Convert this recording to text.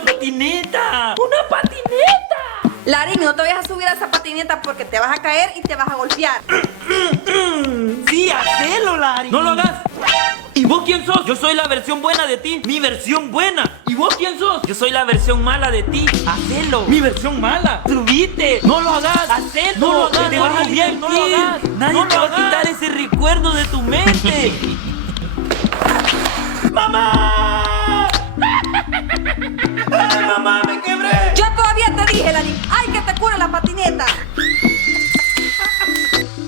una patineta. ¡Una patineta! Larry, no te vayas a subir a esa patineta porque te vas a caer y te vas a golpear. Sí, hacelo, Larry. No lo hagas. ¿Y vos quién sos? Yo soy la versión buena de ti. Mi versión buena. ¿Y vos quién sos? Yo soy la versión mala de ti. Hacelo. Mi versión mala. Subite. No lo hagas. Hacelo. No lo hagas. Te vas a bien. No lo hagas. Nadie te va a quitar ese recuerdo de tu mente. ¡Mamá! ¡Ay, mamá, me quebré! Yo todavía te dije, Larry, ¡ay, que te cure la patineta!